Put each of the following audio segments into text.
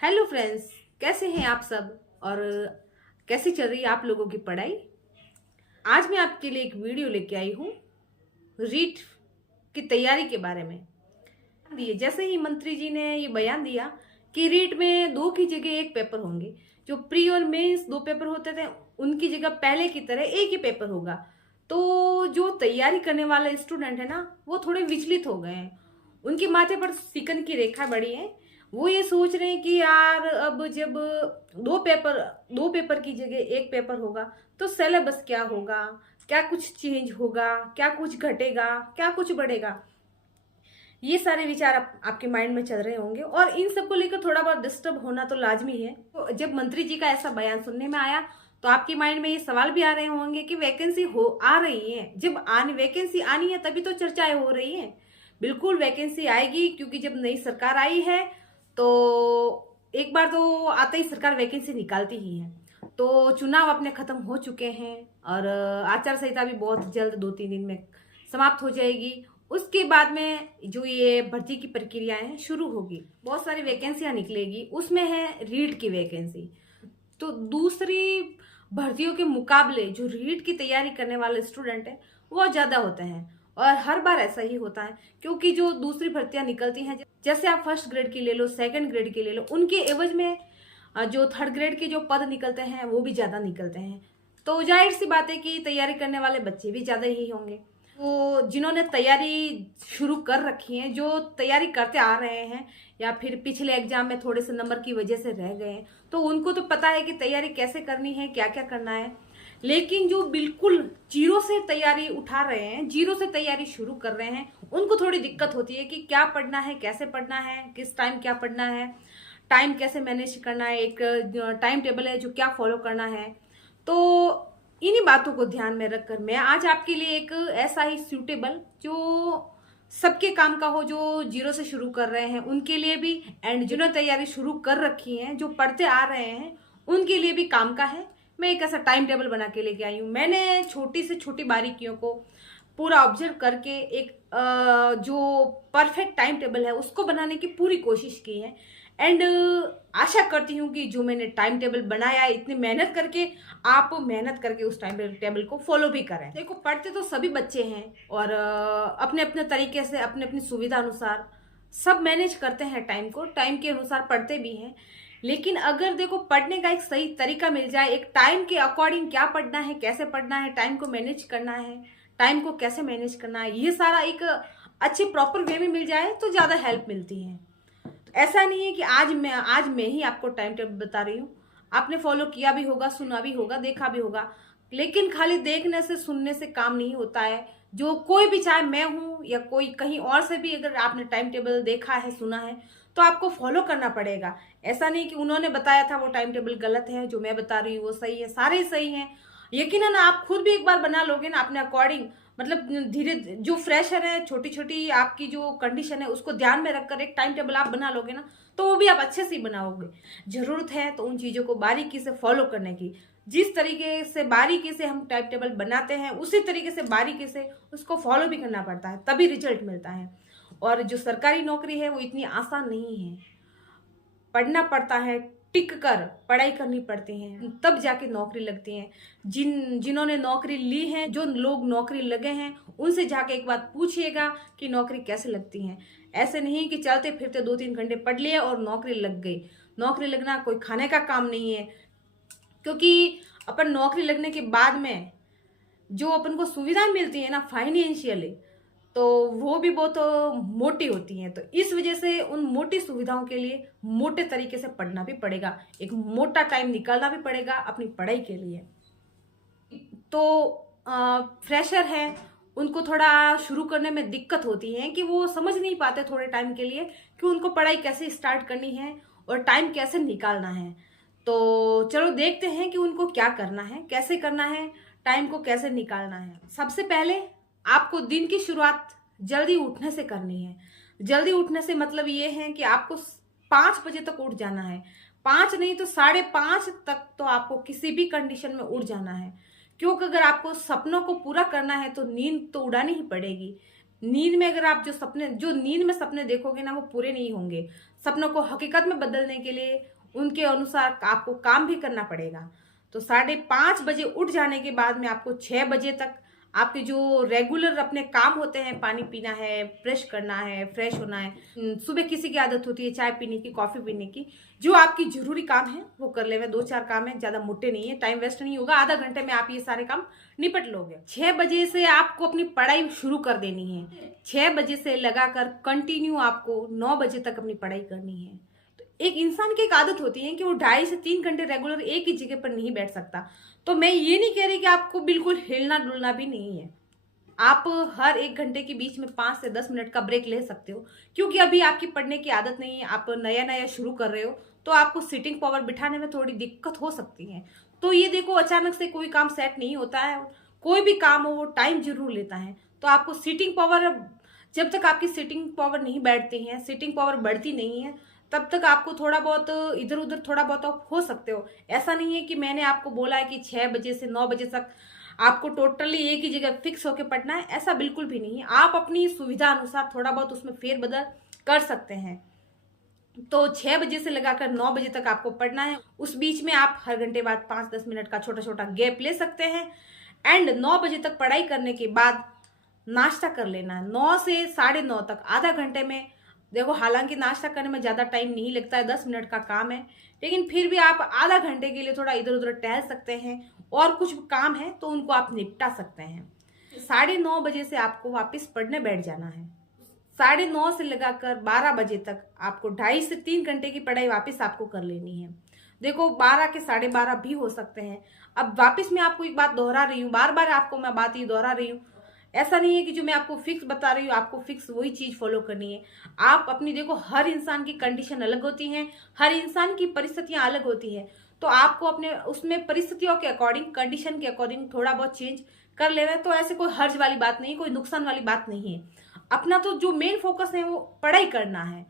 Hello friends, कैसे हैं आप सब और कैसी चल रही है आप लोगों की पढ़ाई। आज मैं आपके लिए एक वीडियो लेके आई हूँ रीट की तैयारी के बारे में। दिए जैसे ही मंत्री जी ने ये बयान दिया कि रीट में दो की जगह एक पेपर होंगे, जो प्री और मेंस दो पेपर होते थे उनकी जगह पहले की तरह एक ही पेपर होगा, तो जो तैयारी करने वाले स्टूडेंट है ना वो थोड़े विचलित हो गए हैं। उनके माथे पर सिकन की रेखा बढ़ी है। वो ये सोच रहे हैं कि यार अब जब दो पेपर की जगह एक पेपर होगा तो सिलेबस क्या होगा, क्या कुछ चेंज होगा, क्या कुछ घटेगा, क्या कुछ बढ़ेगा। ये सारे विचार आपके माइंड में चल रहे होंगे और इन सबको लेकर थोड़ा बहुत डिस्टर्ब होना तो लाजमी है। तो जब मंत्री जी का ऐसा बयान सुनने में आया तो आपके माइंड में ये सवाल भी आ रहे होंगे कि वैकेंसी हो आ रही है, जब वैकेंसी आनी है तभी तो चर्चाएं हो रही हैं। बिल्कुल वैकेंसी आएगी, क्योंकि जब नई सरकार आई है तो एक बार तो आते ही सरकार वैकेंसी निकालती ही है। तो चुनाव अपने खत्म हो चुके हैं और आचार संहिता भी बहुत जल्द 2-3 दिन में समाप्त हो जाएगी। उसके बाद में जो ये भर्ती की प्रक्रियाएं शुरू होगी, बहुत सारी वैकेंसियां निकलेगी, उसमें है रीट की वैकेंसी। तो दूसरी भर्तियों के मुकाबले जो रीट की तैयारी करने वाले स्टूडेंट हैं वो ज्यादा होते हैं और हर बार ऐसा ही होता है, क्योंकि जो दूसरी भर्तियां निकलती हैं जैसे आप फर्स्ट ग्रेड की ले लो, सेकंड ग्रेड की ले लो, उनके एवज में जो थर्ड ग्रेड के जो पद निकलते हैं वो भी ज्यादा निकलते हैं। तो जाहिर सी बात है कि तैयारी करने वाले बच्चे भी ज्यादा ही होंगे। तो जिन्होंने तैयारी शुरू कर रखी है, जो तैयारी करते आ रहे हैं या फिर पिछले एग्जाम में थोड़े से नंबर की वजह से रह गए हैं, तो उनको तो पता है कि तैयारी कैसे करनी है, क्या क्या करना है। लेकिन जो बिल्कुल जीरो से तैयारी उठा रहे हैं, जीरो से तैयारी शुरू कर रहे हैं, उनको थोड़ी दिक्कत होती है कि क्या पढ़ना है, कैसे पढ़ना है, किस टाइम क्या पढ़ना है, टाइम कैसे मैनेज करना है, एक टाइम टेबल है जो क्या फॉलो करना है। तो इन्हीं बातों को ध्यान में रखकर मैं आज आपके लिए एक ऐसा ही सूटेबल जो सबके काम का हो, जो जीरो से शुरू कर रहे हैं उनके लिए भी, एंड जिन्होंने तैयारी शुरू कर रखी है, जो पढ़ते आ रहे हैं उनके लिए भी काम का है। मैं एक ऐसा टाइम टेबल बना के लेके आई हूँ। मैंने छोटी से छोटी बारीकियों को पूरा ऑब्जर्व करके एक जो परफेक्ट टाइम टेबल है उसको बनाने की पूरी कोशिश की है। एंड आशा करती हूँ कि जो मैंने टाइम टेबल बनाया है, इतनी मेहनत करके, आप मेहनत करके उस टाइम टेबल को फॉलो भी करें। देखो, पढ़ते तो सभी बच्चे हैं और अपने अपने तरीके से, अपने अपनी सुविधा अनुसार सब मैनेज करते हैं टाइम को, टाइम के अनुसार पढ़ते भी हैं। लेकिन अगर देखो पढ़ने का एक सही तरीका मिल जाए, एक टाइम के अकॉर्डिंग क्या पढ़ना है, कैसे पढ़ना है, टाइम को मैनेज करना है, टाइम को कैसे मैनेज करना है, ये सारा एक अच्छे प्रॉपर वे में मिल जाए तो ज्यादा हेल्प मिलती है। ऐसा नहीं है कि आज मैं ही आपको टाइम टेबल बता रही हूँ, आपने फॉलो किया भी होगा, सुना भी होगा, देखा भी होगा, लेकिन खाली देखने से सुनने से काम नहीं होता है। जो कोई भी, चाहे मैं हूं या कोई कहीं और से भी, अगर आपने टाइम टेबल देखा है, सुना है, तो आपको फॉलो करना पड़ेगा। ऐसा नहीं कि उन्होंने बताया था वो टाइम टेबल गलत है, जो मैं बता रही हूँ वो सही है, सारे सही हैं। यकीनन आप खुद भी एक बार बना लोगे ना अपने अकॉर्डिंग, मतलब धीरे, जो फ्रेशर है, छोटी छोटी आपकी जो कंडीशन है उसको ध्यान में रखकर एक टाइम टेबल आप बना लोगे ना, तो वो भी आप अच्छे से ही बनाओगे। जरूरत है तो उन चीजों को बारीकी से फॉलो करने की। जिस तरीके से बारीकी से हम टाइम टेबल बनाते हैं उसी तरीके से बारीकी से उसको फॉलो भी करना पड़ता है, तभी रिजल्ट मिलता है। और जो सरकारी नौकरी है वो इतनी आसान नहीं है, पढ़ना पड़ता है, टिक कर पढ़ाई करनी पड़ती है, तब जाके नौकरी लगती है। जिन्होंने नौकरी ली है, जो लोग नौकरी लगे हैं, उनसे जाके एक बात पूछिएगा कि नौकरी कैसे लगती है। ऐसे नहीं कि चलते फिरते 2-3 घंटे पढ़ लिए और नौकरी लग गई। नौकरी लगना कोई खाने का काम नहीं है, क्योंकि अपन नौकरी लगने के बाद में जो अपन को सुविधाएं मिलती है ना फाइनेंशियली, तो वो भी बहुत मोटी होती हैं। तो इस वजह से उन मोटी सुविधाओं के लिए मोटे तरीके से पढ़ना भी पड़ेगा, एक मोटा टाइम निकालना भी पड़ेगा अपनी पढ़ाई के लिए। तो फ्रेशर है, उनको थोड़ा शुरू करने में दिक्कत होती है कि वो समझ नहीं पाते थोड़े टाइम के लिए कि उनको पढ़ाई कैसे स्टार्ट करनी है और टाइम कैसे निकालना है। तो चलो देखते हैं कि उनको क्या करना है, कैसे करना है, टाइम को कैसे निकालना है। सबसे पहले आपको दिन की शुरुआत जल्दी उठने से करनी है। जल्दी उठने से मतलब ये है कि आपको 5 बजे तक उठ जाना है। 5 नहीं तो 5:30 तक तो आपको किसी भी कंडीशन में उठ जाना है, क्योंकि अगर आपको सपनों को पूरा करना है तो नींद तो उड़ानी ही पड़ेगी। नींद में अगर आप जो नींद में सपने देखोगे ना, वो पूरे नहीं होंगे। सपनों को हकीकत में बदलने के लिए उनके अनुसार आपको काम भी करना पड़ेगा। तो 5:30 बजे उठ जाने के बाद में आपको 6 बजे तक आपके जो रेगुलर अपने काम होते हैं, पानी पीना है, ब्रश करना है, फ्रेश होना है, सुबह किसी की आदत होती है चाय पीने की, कॉफी पीने की, जो आपकी जरूरी काम है वो कर ले। 2-4 काम है, ज्यादा मोटे नहीं है, टाइम वेस्ट नहीं होगा, आधा घंटे में आप ये सारे काम निपट लोगे। 6 बजे से आपको अपनी पढ़ाई शुरू कर देनी है। 6 बजे से लगाकर कंटिन्यू आपको 9 बजे तक अपनी पढ़ाई करनी है। तो एक इंसान की एक आदत होती है कि वो 2.5 से 3 घंटे रेगुलर एक ही जगह पर नहीं बैठ सकता। तो मैं ये नहीं कह रही कि आपको बिल्कुल हिलना डुलना भी नहीं है। आप हर 1 घंटे के बीच में 5 से 10 मिनट का ब्रेक ले सकते हो, क्योंकि अभी आपकी पढ़ने की आदत नहीं है, आप नया नया शुरू कर रहे हो, तो आपको सिटिंग पावर बिठाने में थोड़ी दिक्कत हो सकती है। तो ये देखो, अचानक से कोई काम सेट नहीं होता है, कोई भी काम हो वो टाइम जरूर लेता है। तो आपको सिटिंग पावर, जब तक आपकी सिटिंग पावर नहीं बैठती है, सिटिंग पावर बढ़ती नहीं है, तब तक आपको थोड़ा बहुत इधर उधर थोड़ा बहुत आप हो सकते हो। ऐसा नहीं है कि मैंने आपको बोला है कि 6 बजे से 9 बजे तक आपको टोटली एक ही जगह फिक्स होके पढ़ना है, ऐसा बिल्कुल भी नहीं है। आप अपनी सुविधा अनुसार थोड़ा बहुत उसमें फेरबदल कर सकते हैं। तो 6 बजे से लगाकर 9 बजे तक आपको पढ़ना है। उस बीच में आप हर घंटे बाद 5-10 मिनट का छोटा छोटा गैप ले सकते हैं। एंड 9 बजे तक पढ़ाई करने के बाद नाश्ता कर लेना है। 9 से 9:30 तक आधा घंटे में, देखो हालांकि नाश्ता करने में ज्यादा टाइम नहीं लगता है, 10 मिनट का काम है, लेकिन फिर भी आप आधा घंटे के लिए थोड़ा इधर उधर टहल सकते हैं, और कुछ काम है तो उनको आप निपटा सकते हैं। 9:30 बजे से आपको वापस पढ़ने बैठ जाना है। 9:30 से लगाकर 12 बजे तक आपको 2.5 से 3 घंटे की पढ़ाई वापस आपको कर लेनी है। देखो 12 के 12:30 भी हो सकते हैं। अब वापस मैं आपको एक बात दोहरा रही हूँ, बार बार आपको मैं बात ये दोहरा रही हूँ, ऐसा नहीं है कि जो मैं आपको फिक्स बता रही हूँ आपको फिक्स वही चीज फॉलो करनी है। आप अपनी, देखो हर इंसान की कंडीशन अलग होती है, हर इंसान की परिस्थितियां अलग होती है, तो आपको अपने उसमें परिस्थितियों के अकॉर्डिंग, कंडीशन के अकॉर्डिंग थोड़ा बहुत चेंज कर लेना है। तो ऐसे कोई हर्ज वाली बात नहीं, कोई नुकसान वाली बात नहीं है। अपना तो जो मेन फोकस है वो पढ़ाई करना है।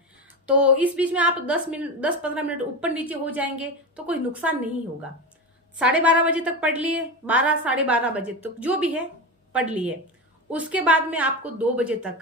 तो इस बीच में आप 10-15 मिनट ऊपर नीचे हो जाएंगे तो कोई नुकसान नहीं होगा। 12:30 बजे तक पढ़ लिए, 12-12:30 बजे तक जो भी है पढ़ लिए। उसके बाद में आपको 2 बजे तक,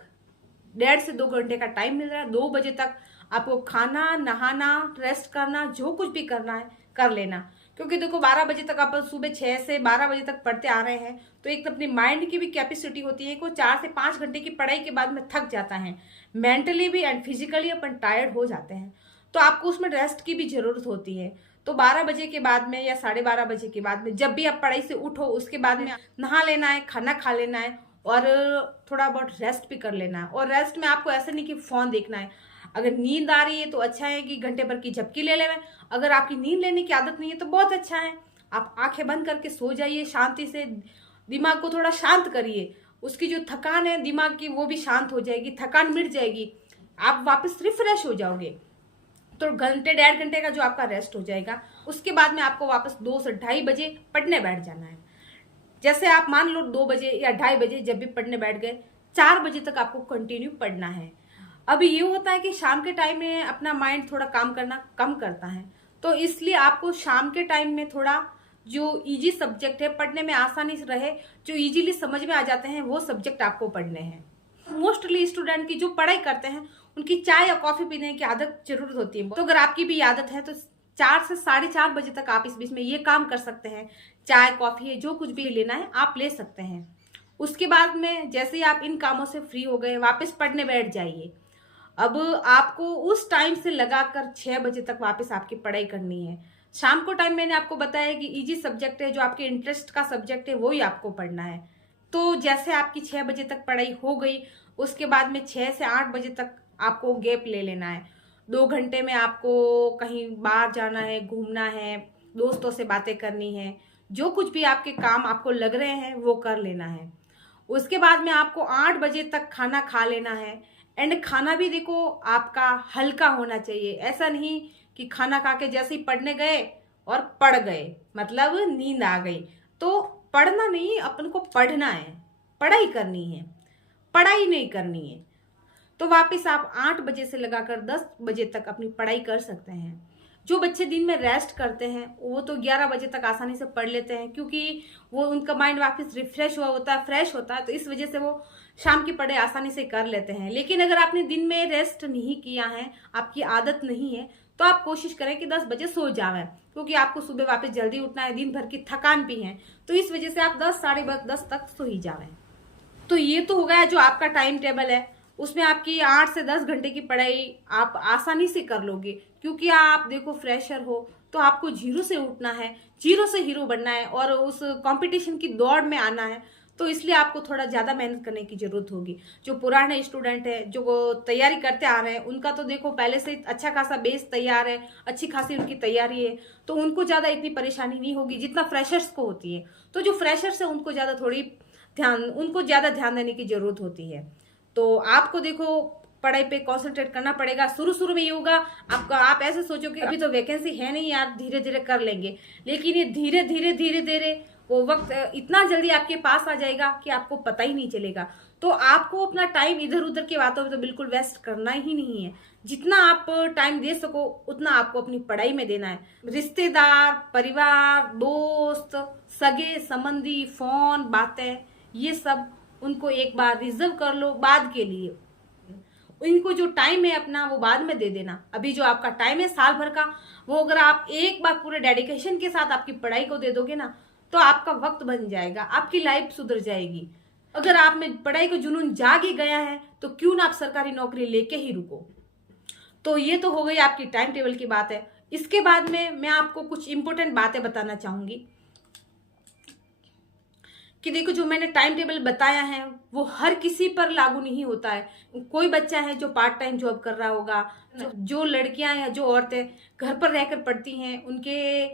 1.5 से 2 घंटे का टाइम मिल रहा है। 2 बजे तक आपको खाना, नहाना, रेस्ट करना, जो कुछ भी करना है कर लेना। क्योंकि देखो 12 बजे तक अपन सुबह 6 से 12 बजे तक पढ़ते आ रहे हैं, तो एक तो अपनी माइंड की भी कैपेसिटी होती है कि 4 से 5 घंटे की पढ़ाई के बाद में थक जाता है, मेंटली भी एंड फिजिकली अपन टायर्ड हो जाते हैं, तो आपको उसमें रेस्ट की भी जरूरत होती है। तो 12 बजे के बाद में या 12:30 बजे के बाद में जब भी आप पढ़ाई से उठो, उसके बाद में नहा लेना है, खाना खा लेना है, और थोड़ा बहुत रेस्ट भी कर लेना है। और रेस्ट में आपको ऐसा नहीं कि फोन देखना है। अगर नींद आ रही है तो अच्छा है कि घंटे भर की झपकी ले लेना। अगर आपकी नींद लेने की आदत नहीं है तो बहुत अच्छा है, आप आंखें बंद करके सो जाइए, शांति से दिमाग को थोड़ा शांत करिए। उसकी जो थकान है दिमाग की वो भी शांत हो जाएगी, थकान मिट जाएगी, आप वापस रिफ्रेश हो जाओगे। तो 1-1.5 घंटे का जो आपका रेस्ट हो जाएगा, उसके बाद में आपको वापस 2 से 2:30 बजे पढ़ने बैठ जाना है। जैसे आप मान लो 2 बजे या 2:30 बजे जब भी पढ़ने बैठ गए, 4 बजे तक आपको कंटिन्यू पढ़ना है। अभी ये होता है कि शाम के टाइम में अपना माइंड थोड़ा काम करना कम करता है, तो इसलिए आपको शाम के टाइम में थोड़ा जो इजी सब्जेक्ट है, पढ़ने में आसानी से रहे, जो इजीली समझ में आ जाते हैं, वो सब्जेक्ट आपको पढ़ने हैं। मोस्टली स्टूडेंट की जो पढ़ाई करते हैं उनकी चाय या कॉफी पीने की आदत जरूर होती है। तो अगर आपकी भी आदत है तो 4 से 4:30 बजे तक आप इस बीच में ये काम कर सकते हैं। चाय कॉफी है, जो कुछ भी लेना है आप ले सकते हैं। उसके बाद में जैसे ही आप इन कामों से फ्री हो गए, वापस पढ़ने बैठ जाइए। अब आपको उस टाइम से लगाकर 6 बजे तक वापस आपकी पढ़ाई करनी है। शाम को टाइम मैंने आपको बताया कि इजी सब्जेक्ट है, जो आपके इंटरेस्ट का सब्जेक्ट है वो ही आपको पढ़ना है। तो जैसे आपकी 6 बजे तक पढ़ाई हो गई, उसके बाद में 6 से 8 बजे तक आपको गैप ले लेना है। 2 घंटे में आपको कहीं बाहर जाना है, घूमना है, दोस्तों से बातें करनी है, जो कुछ भी आपके काम आपको लग रहे हैं वो कर लेना है। उसके बाद में आपको 8 बजे तक खाना खा लेना है। एंड खाना भी देखो आपका हल्का होना चाहिए, ऐसा नहीं कि खाना खा के जैसे ही पढ़ने गए और पढ़ गए, मतलब नींद आ गई। तो पढ़ना नहीं, अपन को पढ़ना है, पढ़ाई करनी है, पढ़ाई नहीं करनी है। तो वापस आप 8 बजे से लगाकर 10 बजे तक अपनी पढ़ाई कर सकते हैं। जो बच्चे दिन में रेस्ट करते हैं वो तो 11 बजे तक आसानी से पढ़ लेते हैं, क्योंकि वो उनका माइंड वापस रिफ्रेश हुआ होता है, फ्रेश होता है, तो इस वजह से वो शाम की पढ़ाई आसानी से कर लेते हैं। लेकिन अगर आपने दिन में रेस्ट नहीं किया है, आपकी आदत नहीं है, तो आप कोशिश करें कि 10 बजे सो जाएं, क्योंकि आपको सुबह वापस जल्दी उठना है, दिन भर की थकान भी है, तो इस वजह से आप 10 साढ़े 10 तक सो ही जाएं। तो ये तो हो गया जो आपका टाइम टेबल है, उसमें आपकी 8 से 10 घंटे की पढ़ाई आप आसानी से कर लोगे, क्योंकि आप देखो फ्रेशर हो, तो आपको जीरो से उठना है, जीरो से हीरो बनना है और उस कंपटीशन की दौड़ में आना है, तो इसलिए आपको थोड़ा ज़्यादा मेहनत करने की जरूरत होगी। जो पुराने स्टूडेंट है, जो तैयारी करते आ रहे हैं, उनका तो देखो पहले से अच्छा खासा बेस तैयार है, अच्छी खासी उनकी तैयारी है, तो उनको ज़्यादा इतनी परेशानी नहीं होगी जितना फ्रेशर्स को होती है। तो जो फ्रेशर्स है उनको ज़्यादा ध्यान देने की जरूरत होती है। तो आपको देखो पढ़ाई पे कंसंट्रेट करना पड़ेगा। शुरू में ये होगा आपका, आप ऐसे सोचो कि अभी तो वैकेंसी है नहीं यार, धीरे धीरे कर लेंगे, लेकिन ये धीरे धीरे वो वक्त इतना जल्दी आपके पास आ जाएगा कि आपको पता ही नहीं चलेगा। तो आपको अपना टाइम इधर उधर की बातों में तो बिल्कुल वेस्ट करना ही नहीं है। जितना आप टाइम दे सको उतना आपको अपनी पढ़ाई में देना है। रिश्तेदार, परिवार, दोस्त, सगे संबंधी, फोन, बातें, ये सब उनको एक बार रिजर्व कर लो बाद के लिए। इनको जो टाइम है अपना वो बाद में दे देना। अभी जो आपका टाइम है साल भर का, वो अगर आप एक बार पूरे डेडिकेशन के साथ आपकी पढ़ाई को दे दोगे ना, तो आपका वक्त बन जाएगा, आपकी लाइफ सुधर जाएगी। अगर आप में पढ़ाई का जुनून जाग ही गया है तो क्यों ना आप सरकारी नौकरी लेके ही रुको। तो ये तो हो गई आपकी टाइम टेबल की बात है। इसके बाद में मैं आपको कुछ इंपॉर्टेंट बातें बताना चाहूंगी कि देखो, जो मैंने टाइम टेबल बताया है वो हर किसी पर लागू नहीं होता है। कोई बच्चा है जो पार्ट टाइम जॉब कर रहा होगा, जो लड़कियां या जो औरतें घर पर रहकर पढ़ती हैं, उनके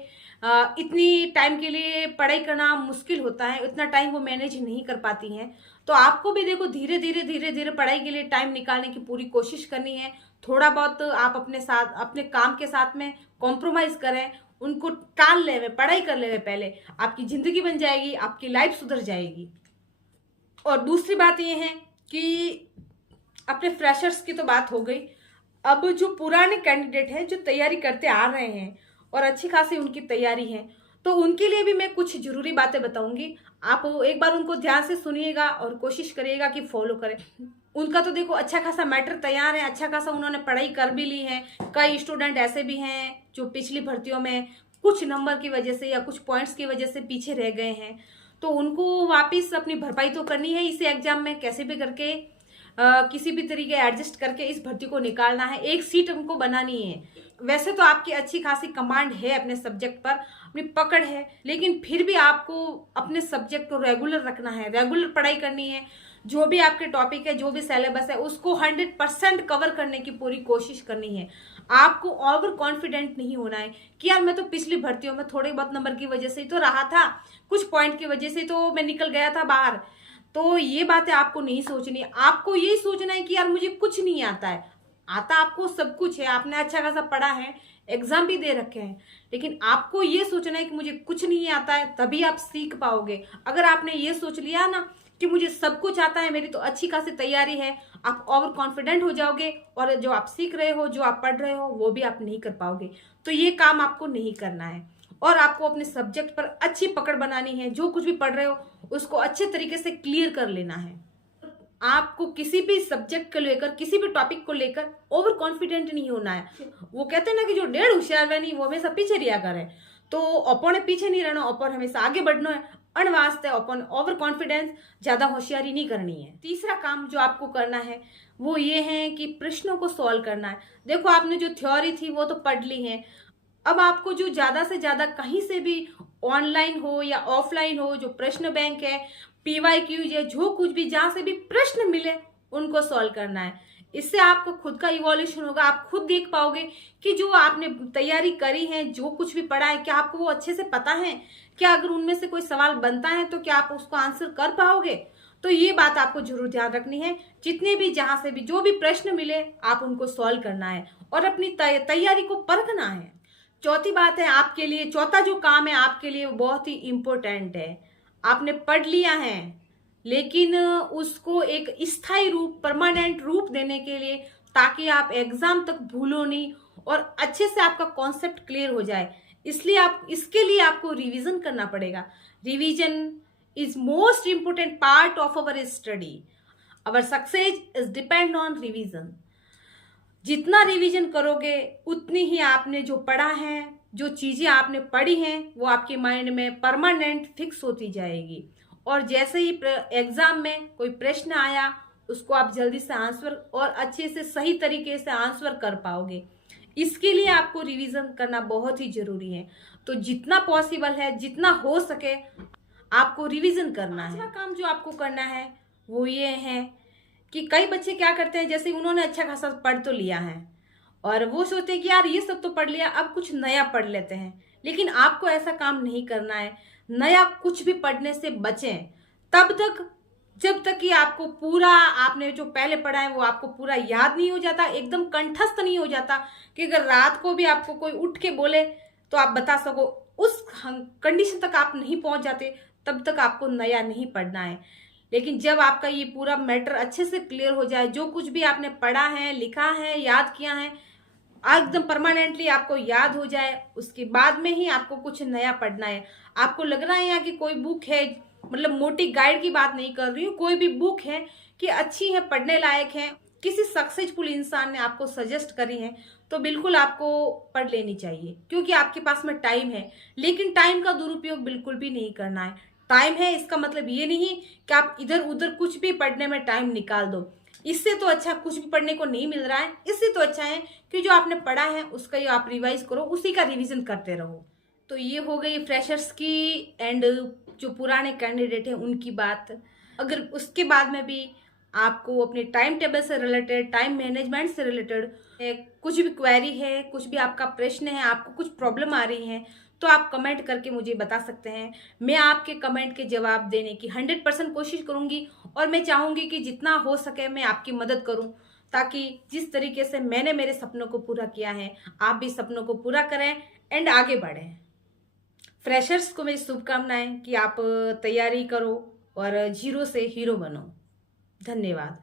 इतनी टाइम के लिए पढ़ाई करना मुश्किल होता है, इतना टाइम वो मैनेज नहीं कर पाती हैं। तो आपको भी देखो धीरे धीरे पढ़ाई के लिए टाइम निकालने की पूरी कोशिश करनी है। थोड़ा बहुत आप अपने साथ, अपने काम के साथ में कॉम्प्रोमाइज करें, उनको टाल ले, पढ़ाई कर ले, पहले आपकी जिंदगी बन जाएगी, आपकी लाइफ सुधर जाएगी। और दूसरी बात यह है कि अपने फ्रेशर्स की तो बात हो गई। अब जो पुराने कैंडिडेट हैं, जो तैयारी करते आ रहे हैं और अच्छी खासी उनकी तैयारी है, तो उनके लिए भी मैं कुछ जरूरी बातें बताऊंगी। आप एक बार उनको ध्यान से सुनिएगा और कोशिश करिएगा कि फॉलो करें। उनका तो देखो अच्छा खासा मैटर तैयार है, अच्छा खासा उन्होंने पढ़ाई कर भी ली है। कई स्टूडेंट ऐसे भी हैं जो पिछली भर्तियों में कुछ नंबर की वजह से या कुछ पॉइंट्स की वजह से पीछे रह गए हैं, तो उनको वापस अपनी भरपाई तो करनी है। इसे एग्जाम में कैसे भी करके किसी भी तरीके एडजस्ट करके इस भर्ती को निकालना है, एक सीट उनको बनानी है। वैसे तो आपकी अच्छी खासी कमांड है अपने सब्जेक्ट पर, अपनी पकड़ है, लेकिन फिर भी आपको अपने सब्जेक्ट को रेगुलर रखना है, रेगुलर पढ़ाई करनी है। जो भी आपके टॉपिक है, जो भी सिलेबस है, उसको 100% कवर करने की पूरी कोशिश करनी है। आपको ओवर कॉन्फिडेंट नहीं होना है कि यार मैं तो पिछली भर्तियों में थोड़े बहुत नंबर की वजह से ही तो रहा था, कुछ पॉइंट की वजह से तो मैं निकल गया था बाहर। तो ये बातें आपको नहीं सोचनी। आपको यही सोचना है कि यार मुझे कुछ नहीं आता है। आता आपको सब कुछ है, आपने अच्छा खासा पढ़ा है, एग्जाम भी दे रखे हैं, लेकिन आपको ये सोचना है कि मुझे कुछ नहीं आता है, तभी आप सीख पाओगे। अगर आपने ये सोच लिया ना कि मुझे सब कुछ आता है, मेरी तो अच्छी खासी तैयारी है, आप ओवर कॉन्फिडेंट हो जाओगे और जो आप सीख रहे हो, जो आप पढ़ रहे हो, वो भी आप नहीं कर पाओगे। तो ये काम आपको नहीं करना है और आपको अपने सब्जेक्ट पर अच्छी पकड़ बनानी है। जो कुछ भी पढ़ रहे हो उसको अच्छे तरीके से क्लियर कर लेना है। आपको किसी भी सब्जेक्ट को लेकर, किसी भी टॉपिक को लेकर ओवर कॉन्फिडेंट नहीं होना है। वो कहते हैं ना कि जो डेढ़ होशियार बनी वो हमेशा पीछे रिया करे। तो अपन ने पीछे नहीं रहना, अपन हमेशा आगे बढ़ना है। अनवास्ते अपन ओवर कॉन्फिडेंस, ज्यादा होशियारी नहीं करनी है। तीसरा काम जो आपको करना है वो ये है कि प्रश्नों को सॉल्व करना है। देखो, आपने जो थ्योरी थी वो तो पढ़ ली है। अब आपको जो ज्यादा से ज्यादा कहीं से भी ऑनलाइन हो या ऑफलाइन हो, जो प्रश्न बैंक है, PYQ है, जो कुछ भी जहां से भी प्रश्न मिले उनको सॉल्व करना है। इससे आपको खुद का इवोल्यूशन होगा। आप खुद देख पाओगे कि जो आपने तैयारी करी है, जो कुछ भी पढ़ा है, क्या आपको वो अच्छे से पता है, क्या अगर उनमें से कोई सवाल बनता है तो क्या आप उसको आंसर कर पाओगे। तो ये बात आपको जरूर ध्यान रखनी है। जितने भी, जहां से भी जो भी प्रश्न मिले आप उनको सॉल्व करना है और अपनी तैयारी को परखना है। चौथी बात है आपके लिए, चौथा जो काम है आपके लिए वो बहुत ही इंपॉर्टेंट है। आपने पढ़ लिया है, लेकिन उसको एक स्थायी रूप, परमानेंट रूप देने के लिए, ताकि आप एग्जाम तक भूलो नहीं और अच्छे से आपका कॉन्सेप्ट क्लियर हो जाए। इसलिए इसके लिए आपको रिवीजन करना पड़ेगा। Revision is most important part of our study. Our success is depend on revision. जितना रिवीजन करोगे उतनी ही आपने जो पढ़ा है, जो चीजें आपने पढ़ी हैं, वो आपके माइंड में परमानेंट फिक्स होती जाएगी। और जैसे ही एग्जाम में कोई प्रश्न आया उसको आप जल्दी से आंसर और अच्छे से सही तरीके से आंसर कर पाओगे। इसके लिए आपको रिवीजन करना बहुत ही जरूरी है। तो जितना पॉसिबल है, जितना हो सके, आपको रिवीजन करना है। काम जो आपको करना है वो ये है कि कई बच्चे क्या करते हैं, जैसे उन्होंने अच्छा खासा पढ़ तो लिया है और वो सोचते हैं कि यार ये सब तो पढ़ लिया, अब कुछ नया पढ़ लेते हैं। लेकिन आपको ऐसा काम नहीं करना है। नया कुछ भी पढ़ने से बचें तब तक जब तक कि आपको पूरा, आपने जो पहले पढ़ा है वो आपको पूरा याद नहीं हो जाता, एकदम कंठस्थ नहीं हो जाता कि अगर रात को भी आपको कोई उठ के बोले तो आप बता सको। उस कंडीशन तक आप नहीं पहुंच जाते तब तक आपको नया नहीं पढ़ना है। लेकिन जब आपका ये पूरा मैटर अच्छे से क्लियर हो जाए, जो कुछ भी आपने पढ़ा है, लिखा है, याद किया है, एकदम परमानेंटली आपको याद हो जाए, उसके बाद में ही आपको कुछ नया पढ़ना है। आपको लग रहा है यहाँ कि कोई बुक है, मतलब मोटी गाइड की बात नहीं कर रही हूँ, कोई भी बुक है कि अच्छी है, पढ़ने लायक है, किसी सक्सेसफुल इंसान ने आपको सजेस्ट करी है, तो बिल्कुल आपको पढ़ लेनी चाहिए, क्योंकि आपके पास में टाइम है। लेकिन टाइम का दुरुपयोग बिल्कुल भी नहीं करना है। टाइम है इसका मतलब ये नहीं कि आप इधर उधर कुछ भी पढ़ने में टाइम निकाल दो। इससे तो अच्छा कुछ भी पढ़ने को नहीं मिल रहा है, इससे तो अच्छा है कि जो आपने पढ़ा है उसका ही आप रिवाइज करो, उसी का रिवीजन करते रहो। तो ये हो गई फ्रेशर्स की एंड जो पुराने कैंडिडेट हैं उनकी बात। अगर उसके बाद में भी आपको अपने टाइम टेबल से रिलेटेड, टाइम मैनेजमेंट से रिलेटेड कुछ भी क्वेरी है, कुछ भी आपका प्रश्न है, आपको कुछ प्रॉब्लम आ रही है, तो आप कमेंट करके मुझे बता सकते हैं। मैं आपके कमेंट के जवाब देने की 100% कोशिश करूंगी और मैं चाहूंगी कि जितना हो सके मैं आपकी मदद करूं, ताकि जिस तरीके से मैंने मेरे सपनों को पूरा किया है आप भी सपनों को पूरा करें एंड आगे बढ़ें। फ्रेशर्स को मेरी शुभकामनाएं कि आप तैयारी करो और जीरो से हीरो बनो। धन्यवाद।